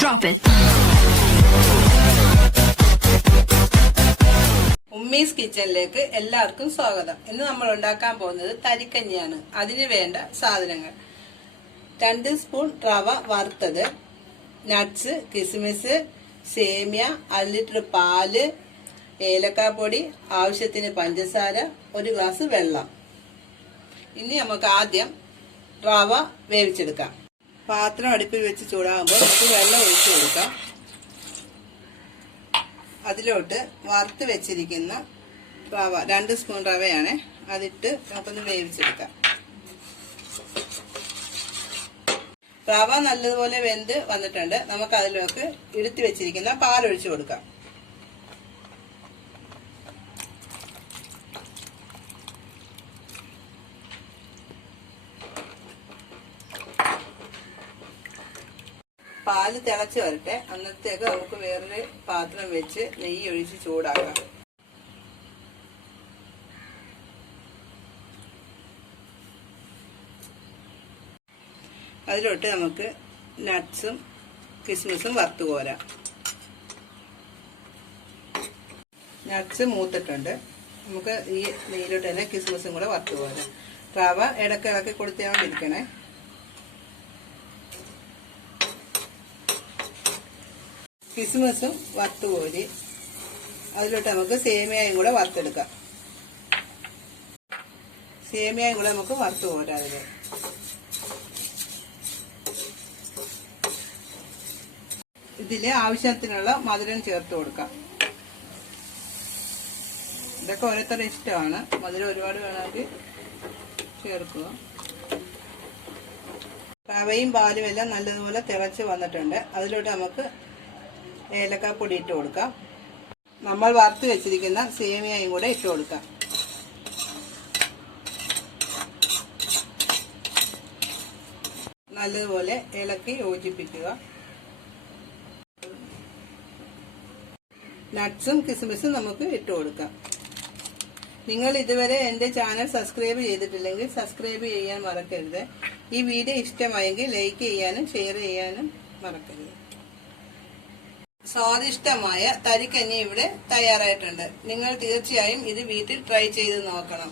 Drop it. Ummis കിച്ചണിലേക്ക് എല്ലാവർക്കും സ്വാഗതം. ഇന്ന് നമ്മൾ ഉണ്ടാക്കാൻ പോകുന്നത് തരിക്കഞ്ഞിയാണ്. അതിന് വേണ്ട സാധനങ്ങൾ: 2 സ്പൂൺ റവ വറുത്തത്, നട്ട്സ്, കിസ്മിസ്, സേമിയ, 1 ലിറ്റർ പാല്, ഏലക്കാപ്പൊടി, ആവശ്യത്തിന് പഞ്ചസാര, 1 ഗ്ലാസ് വെള്ളം. ഇനി നമുക്ക് ആദ്യം റവ വേവിച്ചെടുക്കാം. പാത്രം അടുപ്പിൽ വെച്ച് ചൂടാകുമ്പോൾ നമുക്ക് വെള്ളം ഒഴിച്ചു കൊടുക്കാം. അതിലോട്ട് വറുത്ത് വെച്ചിരിക്കുന്ന റവ, 2 സ്പൂൺ റവയാണ്, അതിട്ട് നമുക്കൊന്ന് വേവിച്ചെടുക്കാം. റവ നല്ലതുപോലെ വെന്ത് വന്നിട്ടുണ്ട്. നമുക്ക് അതിലേക്ക് എടുത്തു വെച്ചിരിക്കുന്ന പാലൊഴിച്ചു കൊടുക്കാം. പാല് തിളച്ച് വരട്ടെ. അന്നത്തേക്ക് നമുക്ക് വേറൊരു പാത്രം വെച്ച് നെയ്യ് ഒഴിച്ച് ചൂടാക്കാം. അതിലോട്ട് നമുക്ക് നട്ട്സും കിസ്മിസും വറുത്ത് കോരാം. നട്ട്സ് മൂത്തിട്ടുണ്ട്. നമുക്ക് ഈ നെയ്യിലോട്ട് തന്നെ കിസ്മിസും കൂടെ വറുത്ത് കോരാം. റവ ഇടയ്ക്ക് ഇളക്കി കൊടുത്തോണ്ടിരിക്കണേ. കിസ്മിസും വറുത്ത് കോരി അതിലോട്ട് നമുക്ക് സേമിയയും കൂടെ വറുത്തെടുക്കാം. സേമിയയും കൂടെ നമുക്ക് വറുത്ത് കോരാം. അതില് ഇതില് ആവശ്യത്തിനുള്ള മധുരം ചേർത്ത് കൊടുക്കാം. ഇതൊക്കെ ഓരോരുത്തരുടെ ഇഷ്ടമാണ്. മധുരം ഒരുപാട് വേണമെങ്കിൽ ചേർക്കുക. റവയും പാലും എല്ലാം നല്ലതുപോലെ തിളച്ച് വന്നിട്ടുണ്ട്. അതിലോട്ട് നമുക്ക് ഏലക്കാപ്പൊടി ഇട്ട് കൊടുക്കാം. നമ്മൾ വറുത്ത് വെച്ചിരിക്കുന്ന സേമിയയും കൂടെ ഇട്ട് കൊടുക്കാം. നല്ലതുപോലെ ഇളക്കി യോജിപ്പിക്കുക. നട്ട്സും കിസ്മിസും നമുക്ക് ഇട്ട് കൊടുക്കാം. നിങ്ങൾ ഇതുവരെ എൻ്റെ ചാനൽ സബ്സ്ക്രൈബ് ചെയ്തിട്ടില്ലെങ്കിൽ സബ്സ്ക്രൈബ് ചെയ്യാൻ മറക്കരുത്. ഈ വീഡിയോ ഇഷ്ടമായെങ്കിൽ ലൈക്ക് ചെയ്യാനും ഷെയർ ചെയ്യാനും മറക്കരുത്. സ്വാദിഷ്ടമായ തരിക്കഞ്ഞി ഇവിടെ തയ്യാറായിട്ടുണ്ട്. നിങ്ങൾ തീർച്ചയായും ഇത് വീട്ടിൽ ട്രൈ ചെയ്ത് നോക്കണം.